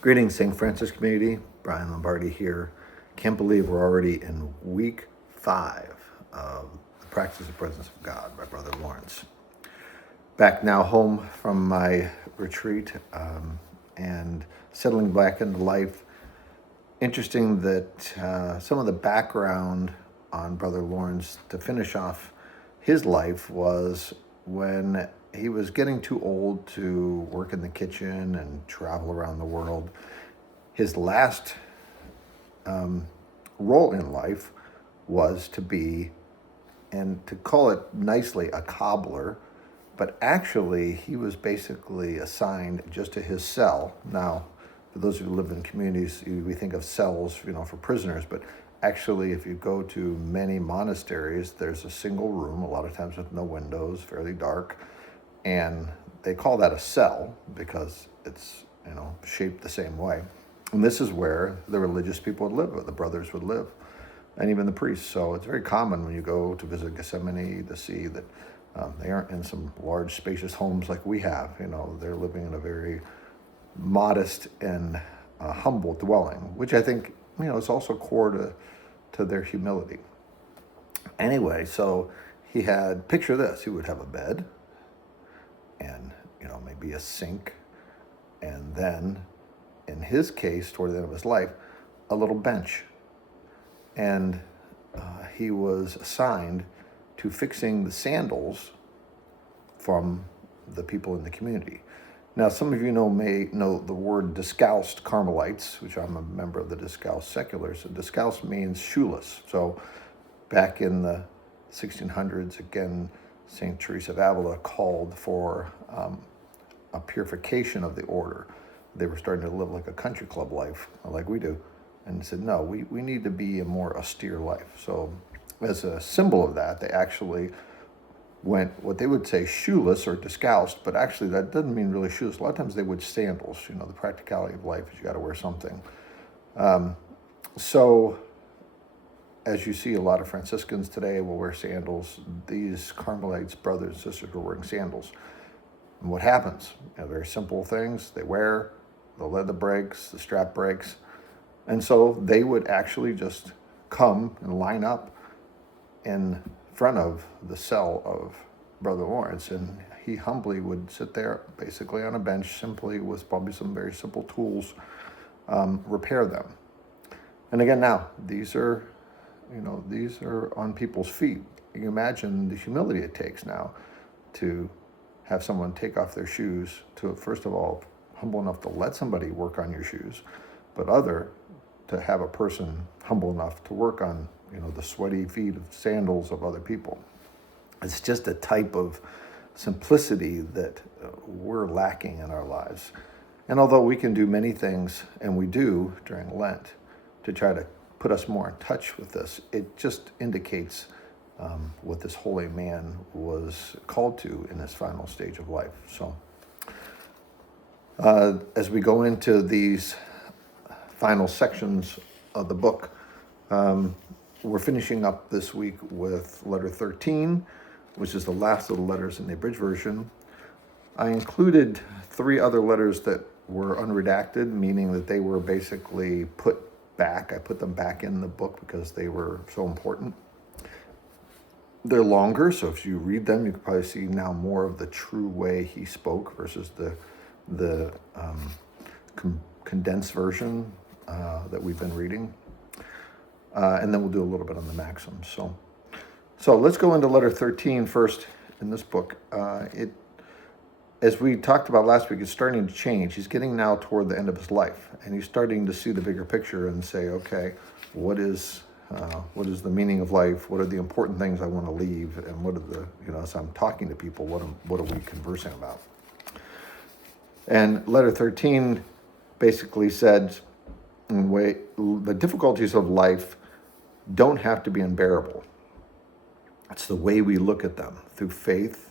Greetings, St. Francis community. Brian Lombardi here. Can't believe we're already in week 5 of the Practice of the Presence of God by Brother Lawrence. Back now home from my retreat and settling back into life. Interesting that some of the background on Brother Lawrence to finish off his life was when he was getting too old to work in the kitchen and travel around the world. His last role in life was to be, and to call it nicely, a cobbler, but actually he was basically assigned just to his cell. Now, for those who live in communities, we think of cells, for prisoners, but actually, if you go to many monasteries, there's a single room, a lot of times with no windows, fairly dark, and they call that a cell because it's, shaped the same way. And this is where the religious people would live, or the brothers would live, and even the priests. So it's very common when you go to visit Gethsemane to see that they aren't in some large, spacious homes like we have. They're living in a very modest and humble dwelling, which I think, is also core to their humility. Anyway, so he had, picture this, he would have a bed and, maybe a sink, and then, in his case, toward the end of his life, a little bench. And he was assigned to fixing the sandals from the people in the community. Now, some of you may know the word discalced Carmelites, which I'm a member of the discalced seculars. So discalced means shoeless. So back in the 1600s, again, St. Teresa of Avila called for a purification of the order. They were starting to live like a country club life, like we do, and said, no, we need to be a more austere life. So as a symbol of that, they actually went what they would say shoeless or discalced, but actually that doesn't mean really shoeless. A lot of times they would sandals. The practicality of life is you got to wear something. So as you see, a lot of Franciscans today will wear sandals. These Carmelites, brothers and sisters, were wearing sandals. And what happens? Very simple things. They wear, the leather breaks, the strap breaks. And so they would actually just come and line up in front of the cell of Brother Lawrence, and he humbly would sit there basically on a bench, simply with probably some very simple tools, repair them. And again, now these are on people's feet. You can imagine the humility it takes now to have someone take off their shoes, to first of all humble enough to let somebody work on your shoes, but to have a person humble enough to work on the sweaty feet of sandals of other people. It's just a type of simplicity that we're lacking in our lives. And although we can do many things, and we do during Lent, to try to put us more in touch with this, it just indicates what this holy man was called to in his final stage of life. So as we go into these final sections of the book, we're finishing up this week with letter 13, which is the last of the letters in the abridged version. I included 3 other letters that were unredacted, meaning that they were basically put back. I put them back in the book because they were so important. They're longer, so if you read them, you can probably see now more of the true way he spoke versus the condensed version that we've been reading. And then we'll do a little bit on the maxims. So let's go into letter 13 first in this book. As we talked about last week, it's starting to change. He's getting now toward the end of his life, and he's starting to see the bigger picture and say, okay, what is the meaning of life? What are the important things I want to leave? And what are the, as I'm talking to people, what are we conversing about? And letter 13 basically said, the difficulties of life don't have to be unbearable. It's the way we look at them, through faith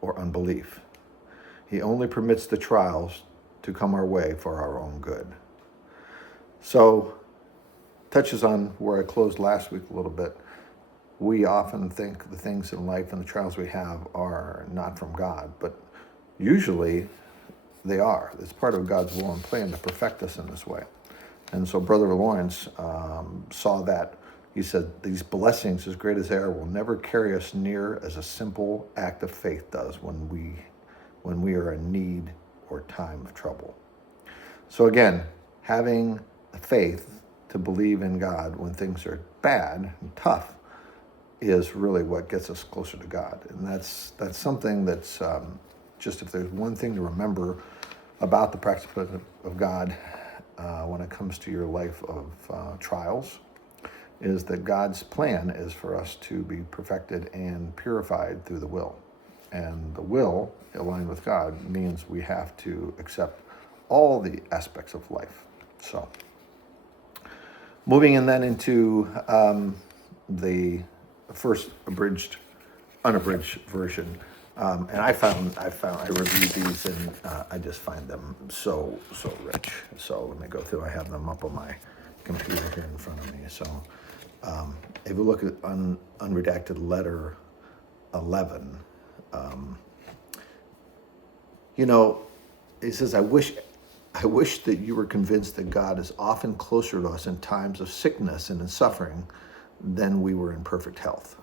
or unbelief. He only permits the trials to come our way for our own good. So, touches on where I closed last week a little bit. We often think the things in life and the trials we have are not from God, but usually They are. It's part of God's will and plan to perfect us in this way. And so Brother Lawrence saw that. He said, these blessings, as great as they are, will never carry us near as a simple act of faith does when we are in need or time of trouble. So again, having the faith to believe in God when things are bad and tough is really what gets us closer to God. And that's something that's just, if there's one thing to remember about the practice of God when it comes to your life of trials, is that God's plan is for us to be perfected and purified through the will. And the will, aligned with God, means we have to accept all the aspects of life. So, moving in then into the first unabridged version. And I reviewed these, and I just find them so rich. So let me go through. I have them up on my computer here in front of me. So if you look at unredacted letter 11, he says, I wish that you were convinced that God is often closer to us in times of sickness and in suffering than we were in perfect health.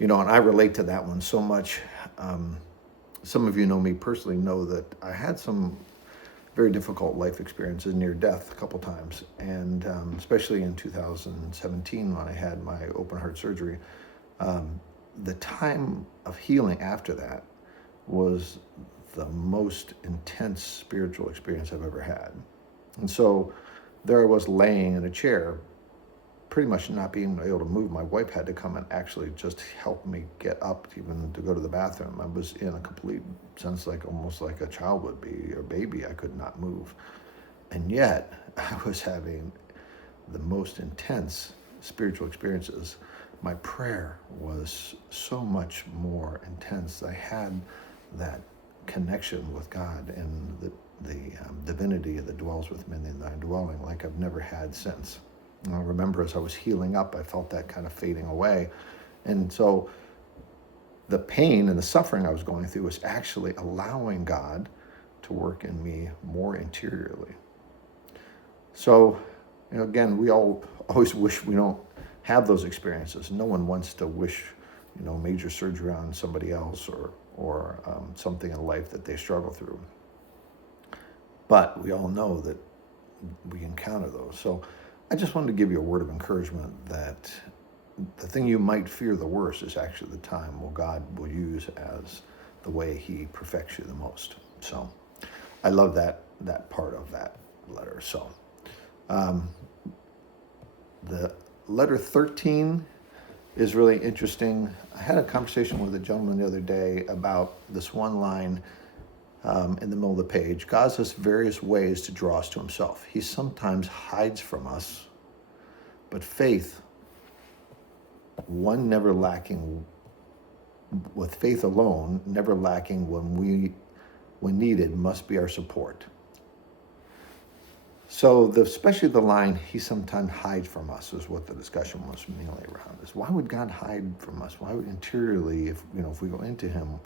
And I relate to that one so much. Some of you know me personally, know that I had some very difficult life experiences, near death a couple times. And especially in 2017 when I had my open heart surgery, the time of healing after that was the most intense spiritual experience I've ever had. And so there I was laying in a chair, pretty much not being able to move. My wife had to come and actually just help me get up, even to go to the bathroom. I was in a complete sense, almost like a child would be, or baby. I could not move. And yet I was having the most intense spiritual experiences. My prayer was so much more intense. I had that connection with God and the divinity that dwells within me in thy dwelling like I've never had since. And I remember as I was healing up, I felt that kind of fading away. And so the pain and the suffering I was going through was actually allowing God to work in me more interiorly. So, again, we all always wish we don't have those experiences. No one wants to wish, major surgery on somebody else or something in life that they struggle through. But we all know that we encounter those. So I just wanted to give you a word of encouragement that the thing you might fear the worst is actually the time God will use as the way he perfects you the most. So I love that part of that letter. So the letter 13 is really interesting. I had a conversation with a gentleman the other day about this one line in the middle of the page. God has various ways to draw us to himself. He sometimes hides from us, but faith, one never lacking, with faith alone, never lacking when needed, must be our support. So especially the line, he sometimes hides from us, is what the discussion was mainly around. Is why would God hide from us? Why would interiorly, if we go into him,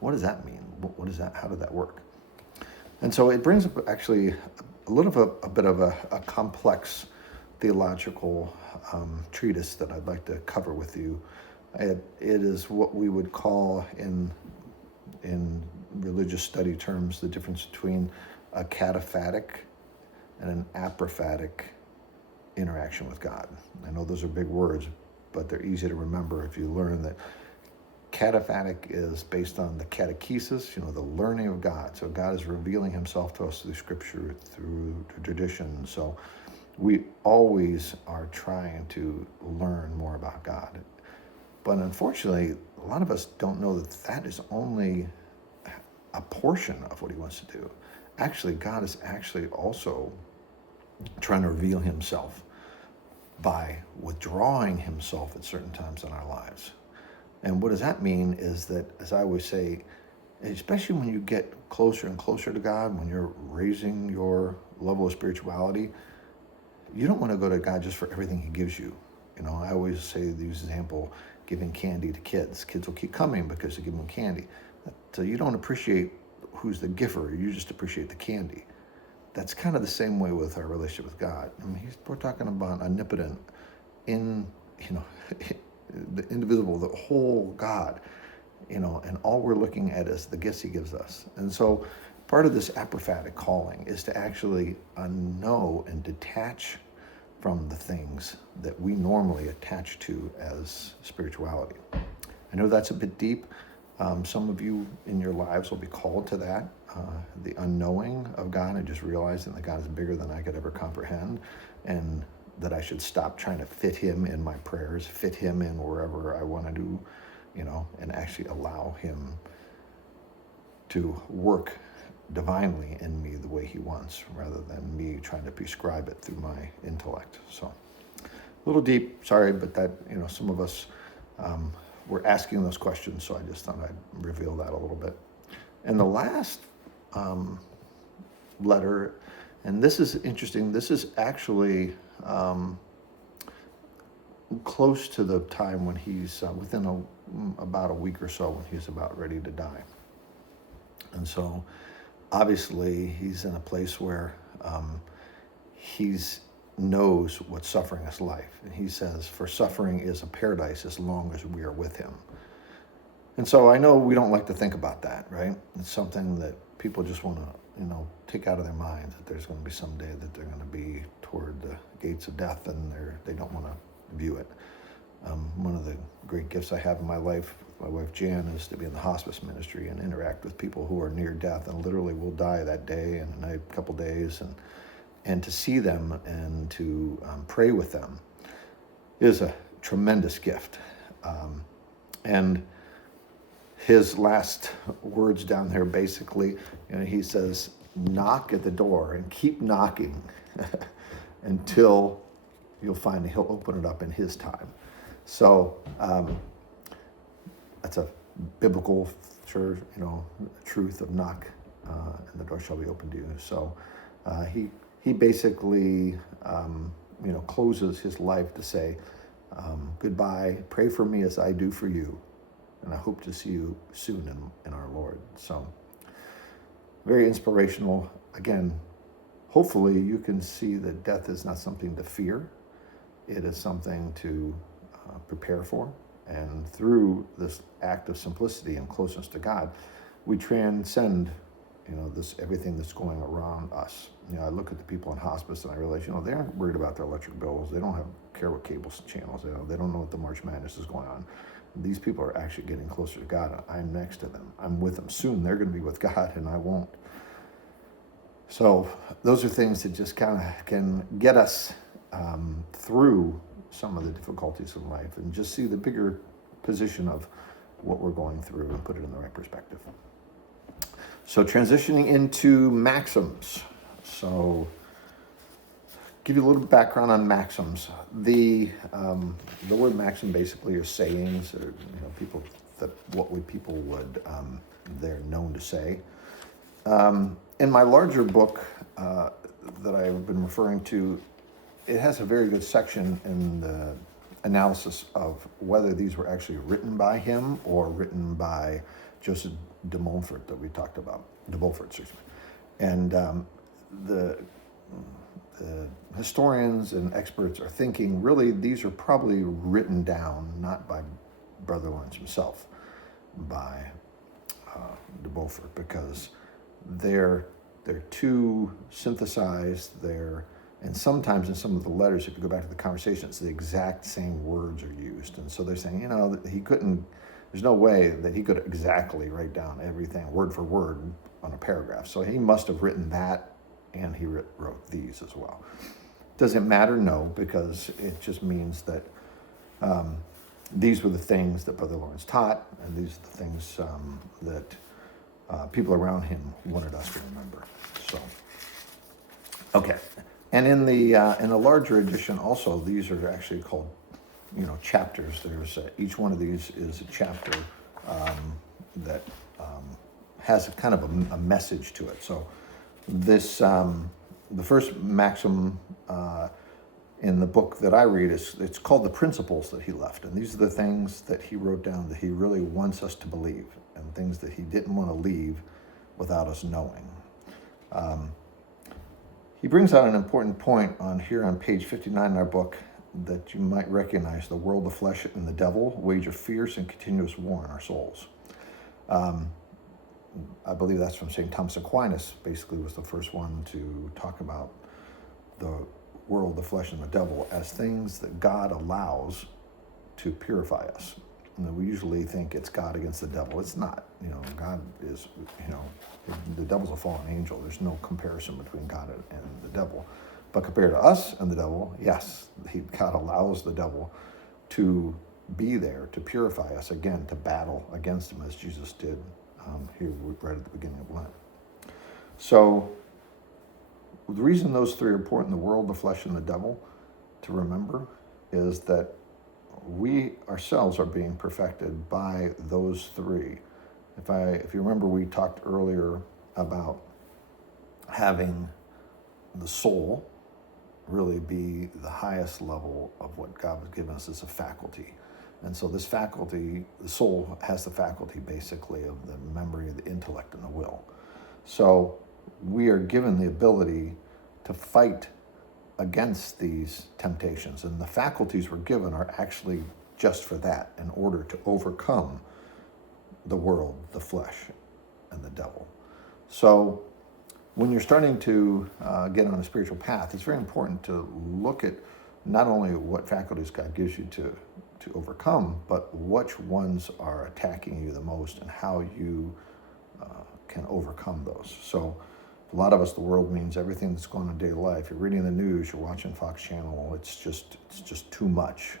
what does that mean? What is that? How did that work? And so it brings up actually a bit of a complex theological treatise that I'd like to cover with you. It is what we would call in religious study terms the difference between a cataphatic and an apophatic interaction with God. I know those are big words, but they're easy to remember if you learn that cataphatic is based on the catechesis, the learning of God. So God is revealing himself to us through scripture, through tradition. So we always are trying to learn more about God. But unfortunately, a lot of us don't know that is only a portion of what he wants to do. Actually, God is actually also trying to reveal himself by withdrawing himself at certain times in our lives. And what does that mean is that, as I always say, especially when you get closer and closer to God, when you're raising your level of spirituality, you don't want to go to God just for everything he gives you. I always say the example, giving candy to kids. Kids will keep coming because you give them candy. So you don't appreciate who's the giver. You just appreciate the candy. That's kind of the same way with our relationship with God. I mean, we're talking about omnipotent, the indivisible, the whole God, and all we're looking at is the gifts he gives us. And so part of this apophatic calling is to actually know and detach from the things that we normally attach to as spirituality. I know that's a bit deep. Some of you in your lives will be called to that, the unknowing of God and just realizing that God is bigger than I could ever comprehend, and that I should stop trying to fit him in my prayers, fit him in wherever I want to do, and actually allow him to work divinely in me the way he wants, rather than me trying to prescribe it through my intellect. So a little deep, sorry, but that, some of us were asking those questions, so I just thought I'd reveal that a little bit. And the last letter, and this is interesting, this is actually close to the time when he's within about a week or so when he's about ready to die. And so obviously he's in a place where he's knows what suffering is like. And he says, for suffering is a paradise as long as we are with him. And so I know we don't like to think about that, right? It's something that people just want to, take out of their minds, that there's going to be some day that they're going to be toward the gates of death and they don't want to view it. One of the great gifts I have in my life, my wife Jan, is to be in the hospice ministry and interact with people who are near death and literally will die that day and a couple days, and to see them and to pray with them is a tremendous gift. And his last words down there, basically, he says, knock at the door and keep knocking until you'll find he'll open it up in his time. So that's a biblical, truth of knock, and the door shall be opened to you. So he basically, closes his life to say, goodbye, pray for me as I do for you, and I hope to see you soon in our Lord. So very inspirational. Again, hopefully you can see that death is not something to fear. It is something to prepare for. And through this act of simplicity and closeness to God, we transcend, everything that's going around us. I look at the people in hospice and I realize, they aren't worried about their electric bills. They don't care what cable channels. They don't know what the March Madness is going on. These people are actually getting closer to God. I'm next to them. I'm with them. Soon they're going to be with God and I won't. So those are things that just kind of can get us through some of the difficulties of life and just see the bigger position of what we're going through and put it in the right perspective. So transitioning into maxims. So give you a little background on maxims. The word maxim basically are sayings, or people that people would they're known to say. In my larger book that I've been referring to, it has a very good section in the analysis of whether these were actually written by him or written by Joseph de Montfort that we talked about, de Beaufort, excuse me. And the historians and experts are thinking really these are probably written down not by Brother Lawrence himself, by de Beaufort, because they're too synthesized. And sometimes in some of the letters, if you go back to the conversations, the exact same words are used. And so they're saying, that he couldn't, there's no way that he could exactly write down everything word for word on a paragraph. So he must have written that, and he wrote these as well. Does it matter? No, because it just means that these were the things that Brother Lawrence taught, and these are the things that people around him wanted us to remember. So, okay. And in the larger edition, also, these are actually called, chapters. There's each one of these is a chapter that has a kind of a message to it. So, this the first maxim in the book that I read it's called the principles that he left, and these are the things that he wrote down that he really wants us to believe, and things that he didn't want to leave without us knowing. He brings out an important point on page 59 in our book that you might recognize: the world, the flesh, and the devil wage a fierce and continuous war in our souls. I believe that's from St. Thomas Aquinas, basically was the first one to talk about the world, the flesh, and the devil as things that God allows to purify us. And we usually think it's God against the devil. It's not. God is, the devil's a fallen angel. There's no comparison between God and the devil. But compared to us and the devil, yes, God allows the devil to be there, to purify us again, to battle against him as Jesus did here right at the beginning of Lent. So the reason those three are important, the world, the flesh, and the devil, to remember, is that we ourselves are being perfected by those three. If you remember, we talked earlier about having the soul really be the highest level of what God has given us as a faculty. And so this faculty, the soul has the faculty basically of the memory, the intellect, and the will. So we are given the ability to fight against these temptations. And the faculties we're given are actually just for that, in order to overcome the world, the flesh, and the devil. So when you're starting to get on a spiritual path, it's very important to look at not only what faculties God gives you to overcome, but which ones are attacking you the most and how you can overcome those. So a lot of us, the world means everything that's going on in daily life. You're reading the news, you're watching Fox Channel, it's just too much.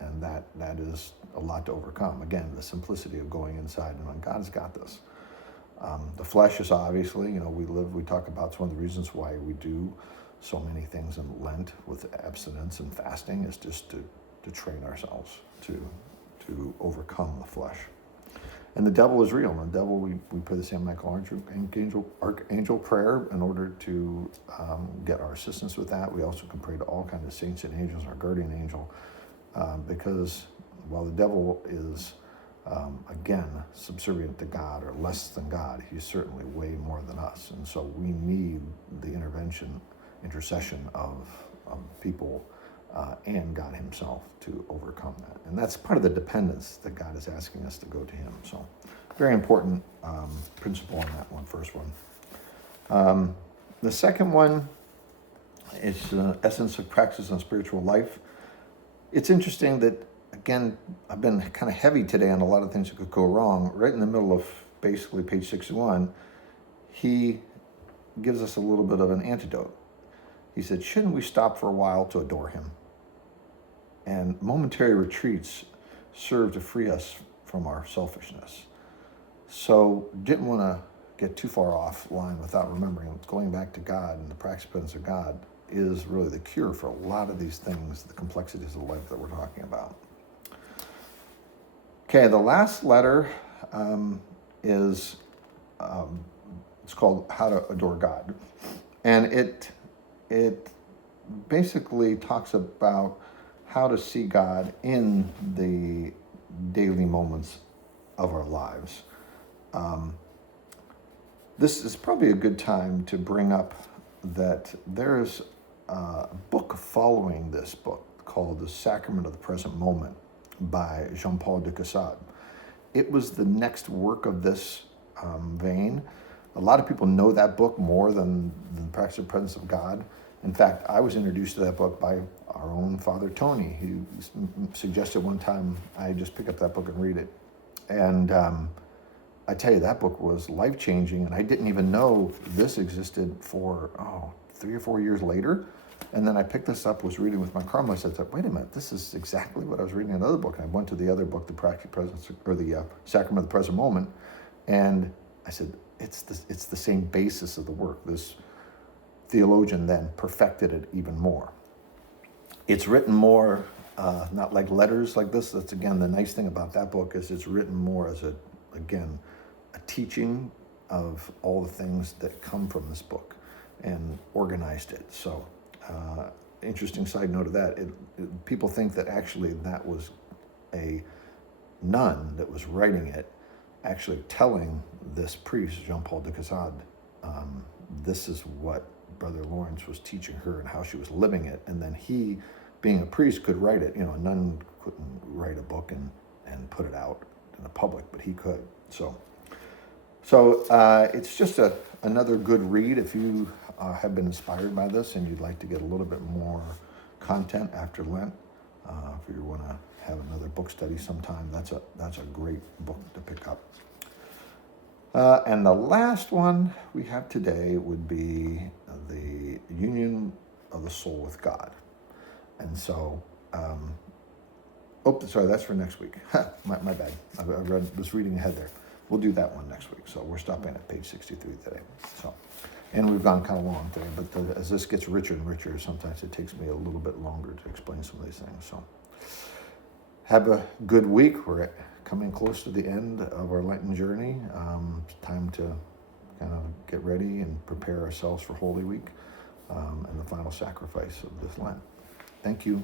And that is a lot to overcome. Again, the simplicity of going inside and knowing God's got this. The flesh is obviously, we talk about, it's one of the reasons why we do so many things in Lent with abstinence and fasting, is just to train ourselves to overcome the flesh. And the devil is real. And the devil, we pray the St. Michael Archangel prayer in order to get our assistance with that. We also can pray to all kinds of saints and angels, our guardian angel, because while the devil is, again, subservient to God or less than God, he's certainly way more than us. And so we need the intercession of people and God himself to overcome that. And that's part of the dependence that God is asking us to go to him. So very important principle on that one, first one. The second one is essence of practice on spiritual life. It's interesting that, again, I've been kind of heavy today on a lot of things that could go wrong. Right in the middle of basically page 61, he gives us a little bit of an antidote. He said, shouldn't we stop for a while to adore him? And momentary retreats serve to free us from our selfishness. So didn't want to get too far offline without remembering going back to God, and the practice of God is really the cure for a lot of these things, the complexities of life that we're talking about. Okay, the last letter is, it's called How to Adore God. And it basically talks about how to see God in the daily moments of our lives. This is probably a good time to bring up that there's a book following this book called The Sacrament of the Present Moment by Jean-Paul de Caussade. It was the next work of this vein. A lot of people know that book more than the Practice of the Presence of God. In fact, I was introduced to that book by our own Father Tony, who suggested one time I just pick up that book and read it. And I tell you, that book was life-changing, and I didn't even know this existed for 3 or 4 years later. And then I picked this up, was reading with my Carmelites. I thought, wait a minute, this is exactly what I was reading in another book. And I went to the other book, the Practice of Presence, or the Sacrament of the Present Moment, and I said, it's the same basis of the work. This theologian then perfected it even more. It's written more, not like letters like this. That's, again, the nice thing about that book is it's written more as a teaching of all the things that come from this book and organized it. So interesting side note of that, people think that actually that was a nun that was writing it actually telling this priest, Jean-Paul de Caussade, this is what Brother Lawrence was teaching her and how she was living it. And then he, being a priest, could write it. A nun couldn't write a book and put it out in the public, but he could. So it's just another good read. If you have been inspired by this and you'd like to get a little bit more content after Lent, if you want to have another book study sometime, that's a great book to pick up. And the last one we have today would be the union of the soul with God. And so, sorry, that's for next week. my bad. I was reading ahead there. We'll do that one next week. So we're stopping at page 63 today. So, and we've gone kind of long today, but as this gets richer and richer, sometimes it takes me a little bit longer to explain some of these things. So have a good week. We're coming close to the end of our Lenten journey. It's time to kind of get ready and prepare ourselves for Holy Week and the final sacrifice of this Lent. Thank you.